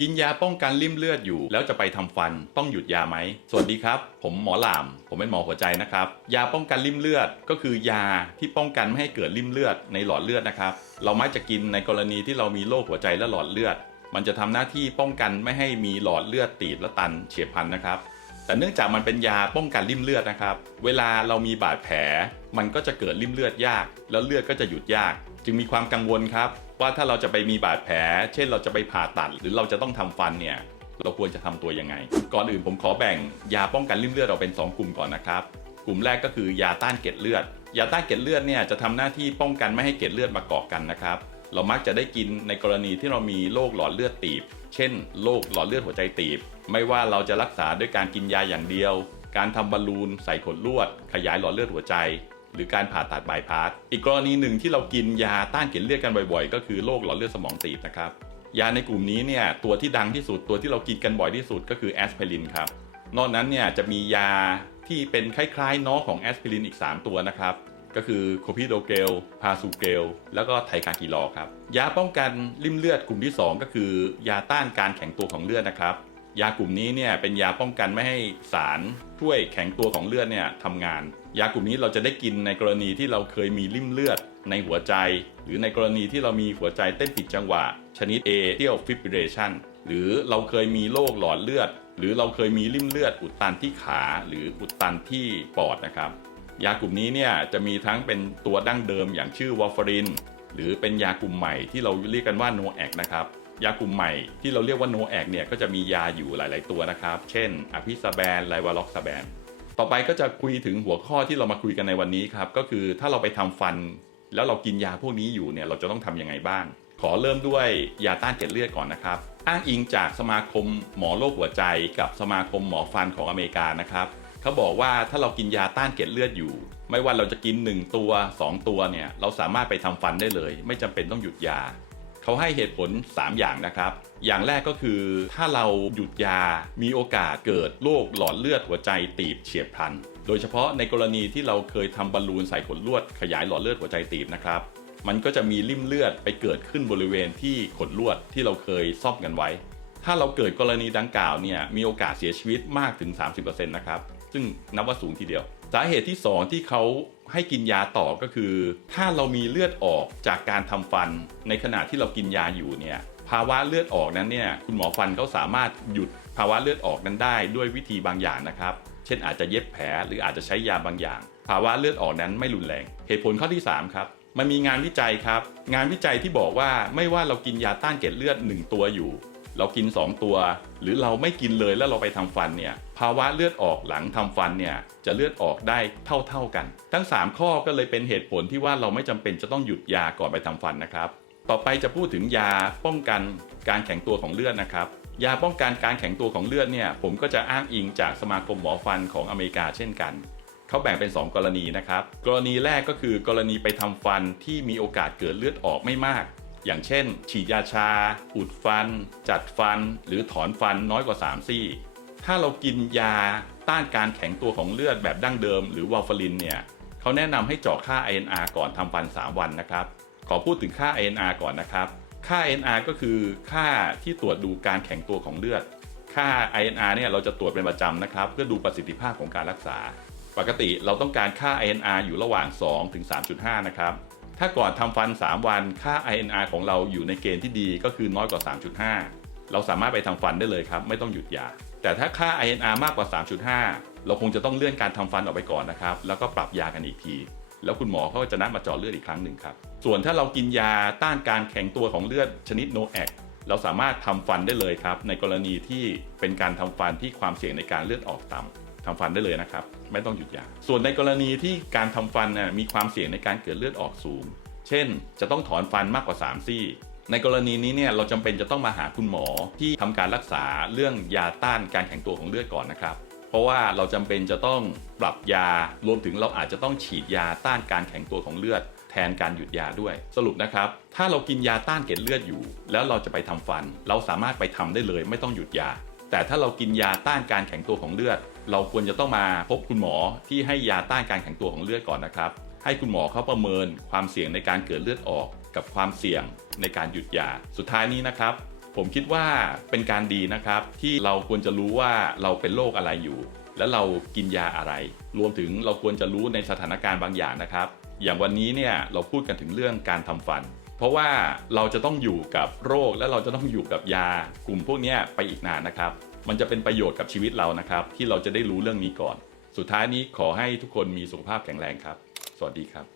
กินยาป้องกันริ่มเลือดอยู่ แล้วจะไปทำฟันต้องหยุดยาไหม สวัสดีครับ ผมหมอหลาม ผมเป็นหมอหัวใจนะครับ ยาป้องกันริ่มเลือดก็คือยาที่ป้องกันไม่ให้เกิดริ่มเลือดในหลอดเลือดนะครับ เรามักจะกินในกรณีที่เรามีโรคหัวใจและหลอดเลือด มันจะทำหน้าที่ป้องกันไม่ให้มีหลอดเลือดตีบและตันเฉียบพลันนะครับแต่เนื่องจากมันเป็นยาป้องกันริ่มเลือดนะครับ เวลาเรามีบาดแผล มันก็จะเกิดริ่มเลือดยาก แล้วเลือดก็จะหยุดยาก จึงมีความกังวลครับ ว่าถ้าเราจะไปมีบาดแผล เช่นเราจะไปผ่าตัด หรือเราจะต้องทำฟันเนี่ยเราควรจะทำตัวยังไง ก่อนอื่นผมขอแบ่งยาป้องกันริ่มเลือดออกเป็น 2 กลุ่มก่อนนะครับ กลุ่มแรกก็คือยาต้านเกล็ดเลือด ยาต้านเกล็ดเลือดเนี่ยจะทำหน้าที่ป้องกันไม่ให้เกล็ดเลือดมาเกาะกันนะครับเรามักจะได้กินในกรณีที่เรามีโรคหลอดเลือดตีบ เช่นโรคหลอดเลือดหัวใจตีบ ไม่ว่าเราจะรักษาด้วยการกินยาอย่างเดียว การทำบอลลูนใส่ขดลวด ขยายหลอดเลือดหัวใจ หรือการผ่าตัดบายพาสอีกกรณีหนึ่งที่เรากินยาต้านเกล็ดเลือดกันบ่อยๆ ก็คือโรคหลอดเลือดสมองตีบนะครับ ยาในกลุ่มนี้เนี่ยตัวที่ดังที่สุดตัวที่เรากินกันบ่อยที่สุดก็คือแอสไพรินครับ นอกนั้นเนี่ยจะมียาที่เป็นคล้ายๆน้องของแอสไพรินอีก 3 ตัวนะครับก็คือโคพิโดเกล พาซูเกล แล้วก็ไทคากิลอครับ ยาป้องกันริ่มเลือดกลุ่มที่ 2 ก็คือ ยาต้านการแข็งตัวของเลือดนะครับ ยากลุ่มนี้เนี่ยเป็นยาป้องกันไม่ให้สาร ช่วยแข็งตัวของเลือดเนี่ยทำงาน ยากลุ่มนี้เราจะได้กินในกรณีที่เราเคยมีริ่มเลือดในหัวใจ หรือในกรณีที่เรามีหัวใจเต้นผิดจังหวะ ชนิด atrial fibrillation หรือเราเคยมีโรคหลอดเลือด หรือเราเคยมีริ่มเลือดอุดตันที่ขาหรืออุดตันที่ปอดนะครับ ยากลุ่มนี้เนี่ยจะมีทั้งเป็นตัวดั้งเดิมอย่างชื่อวอร์ฟารินหรือเป็นยากลุ่มใหม่ที่เราเรียกกันว่าโนแอกนะครับ ยากลุ่มใหม่ที่เราเรียกว่าโนแอกเนี่ยก็จะมียาอยู่หลาย ๆ ตัวนะครับ เช่นอภิซาแบนไลวาล็อกซาแบนต่อไปก็จะคุยถึงหัวข้อที่เรามาคุยกันในวันนี้ครับก็คือถ้าเราไปทำฟัน แล้วเรากินยาพวกนี้อยู่เนี่ยเราจะต้องทำยังไงบ้าง ขอเริ่มด้วยยาต้านเกล็ดเลือดก่อนนะครับอ้างอิงจากสมาคมหมอโรคหัวใจ กับสมาคมหมอฟันของอเมริกานะครับเขาบอกว่าถ้าเรากินยาต้านเกล็ดเลือดอยู่ ไม่ว่าเราจะกิน 1 ตัว 2 ตัวเนี่ยเราสามารถไปทำฟันได้เลย ไม่จำเป็นต้องหยุดยา เขาให้เหตุผล 3 อย่างนะครับ อย่างแรกก็คือถ้าเราหยุดยามีโอกาสเกิดโรคหลอดเลือดหัวใจตีบเฉียบพลัน โดยเฉพาะในกรณีที่เราเคยทำบอลลูนใส่ขนลวดขยายหลอดเลือดหัวใจตีบนะครับ มันก็จะมีริ่มเลือดไปเกิดขึ้นบริเวณที่ขนลวดที่เราเคยซ่อมกันไว้ ถ้าเราเกิดกรณีดังกล่าวเนี่ยมีโอกาสเสียชีวิตมากถึง 30%นะครับ ซึ่งนับว่าสูงทีเดียว สาเหตุที่ 2 ที่เขา ให้กินยาต่อก็คือ ถ้าเรามีเลือดออกจากการทำฟัน ในขณะที่เรากินยาอยู่เนี่ยภาวะเลือดออกนั้นเนี่ยคุณหมอฟันเขาสามารถหยุดภาวะเลือดออกนั้นได้ด้วยวิธีบางอย่างนะครับ เช่นอาจจะเย็บแผลหรืออาจจะใช้ยาบางอย่าง ภาวะเลือดออกนั้นไม่รุนแรง เหตุผลข้อที่ 3 ครับ มันมีงานวิจัยครับ งานวิจัยที่บอกว่าไม่ว่าเรากินยาต้านเกล็ดเลือด 1 ตัวอยู่ เรากิน 2 ตัว หรือเราไม่กินเลยแล้วเราไปทำฟันเนี่ยภาวะเลือดออกหลังทำฟันเนี่ยจะเลือดออกได้เท่า ๆกัน ทั้ง 3 ข้อก็เลยเป็นเหตุผลที่ว่าเราไม่จำเป็นจะต้องหยุดยาก่อนไปทำฟันนะครับ ต่อไปจะพูดถึงยาป้องกันการแข็งตัวของเลือดนะครับยาป้องกันการแข็งตัวของเลือดเนี่ยผมก็จะอ้างอิงจากสมาคมหมอฟันของอเมริกาเช่นกันเขาแบ่งเป็น 2 กรณีนะครับ กรณีแรกก็คือกรณีไปทำฟันที่มีโอกาสเกิดเลือดออกไม่มาก อย่างเช่น ฉีดยาชา อุดฟัน จัดฟัน หรือถอนฟันน้อยกว่า 3 ซี่ ถ้าเรากินยาต้านการแข็งตัวของเลือดแบบดั้งเดิม หรือวอลฟารินเนี่ยเขาแนะนำให้เจาะค่า INR ก่อนทำฟัน 3 วันนะครับ ขอพูดถึงค่า INR ก่อนนะครับ ค่า INR ก็คือค่าที่ตรวจดูการแข็งตัวของเลือด ค่า INR เนี่ยเราจะตรวจเป็นประจำนะครับ เพื่อดูประสิทธิภาพของการรักษา ปกติเราต้องการค่า INR อยู่ระหว่าง2ถึง3.5 นะครับ ถ้าก่อนทำฟัน 3 วันค่า INR ของเราอยู่ในเกณฑ์ที่ดีก็คือน้อยกว่า 3.5 เราสามารถไปทำฟันได้เลยครับ ไม่ต้องหยุดยา แต่ถ้าค่า INR มากกว่า 3.5 เราคงจะต้องเลื่อนการทำฟันออกไปก่อนนะครับ แล้วก็ปรับยากันอีกที แล้วคุณหมอเขาจะนัดมาเจาะเลือดอีกครั้งหนึ่งครับ ส่วนถ้าเรากินยาต้านการแข็งตัวของเลือดชนิดโนแอคเราสามารถทำฟันได้เลยครับ ในกรณีที่เป็นการทำฟันที่ความเสี่ยงในการเลือดออกต่ำ ทำฟันได้เลยนะครับ ไม่ต้องหยุดยา ส่วนในกรณีที่การทำฟันนะมีความเสี่ยงในการเกิดเลือดออกสูง เช่น จะต้องถอนฟันมากกว่า 3 ซี่ ในกรณีนี้เนี่ยเราจำเป็นจะต้องมาหาคุณหมอที่ทำการรักษาเรื่องยาต้านการแข็งตัวของเลือดก่อนนะครับเพราะว่าเราจำเป็นจะต้องปรับยารวมถึงเราอาจจะต้องฉีดยาต้านการแข็งตัวของเลือด แทนการหยุดยาด้วย สรุปนะครับ ถ้าเรากินยาต้านเกล็ดเลือดอยู่ แล้วเราจะไปทำฟัน เราสามารถไปทำได้เลยไม่ต้องหยุดยา แต่ถ้าเรากินยาต้านการแข็งตัวของเลือด เราควรจะต้องมาพบคุณหมอที่ให้ยาต้านการแข็งตัวของเลือดก่อนนะครับ ให้คุณหมอเขาประเมินความเสี่ยงในการเกิดเลือดออกกับความเสี่ยงในการหยุดยา สุดท้ายนี้นะครับ ผมคิดว่าเป็นการดีนะครับ ที่เราควรจะรู้ว่าเราเป็นโรคอะไรอยู่ และเรากินยาอะไร รวมถึงเราควรจะรู้ในสถานการณ์บางอย่างนะครับ อย่างวันนี้เนี่ยเราพูดกันถึงเรื่องการทำฟัน เพราะว่าเราจะต้องอยู่กับโรคและเราจะต้องอยู่กับยากลุ่มพวกนี้ไปอีกนานนะครับ มันจะเป็นประโยชน์กับชีวิตเรานะครับ ที่เราจะได้รู้เรื่องนี้ก่อน สุดท้ายนี้ขอให้ทุกคนมีสุขภาพแข็งแรงครับ สวัสดีครับ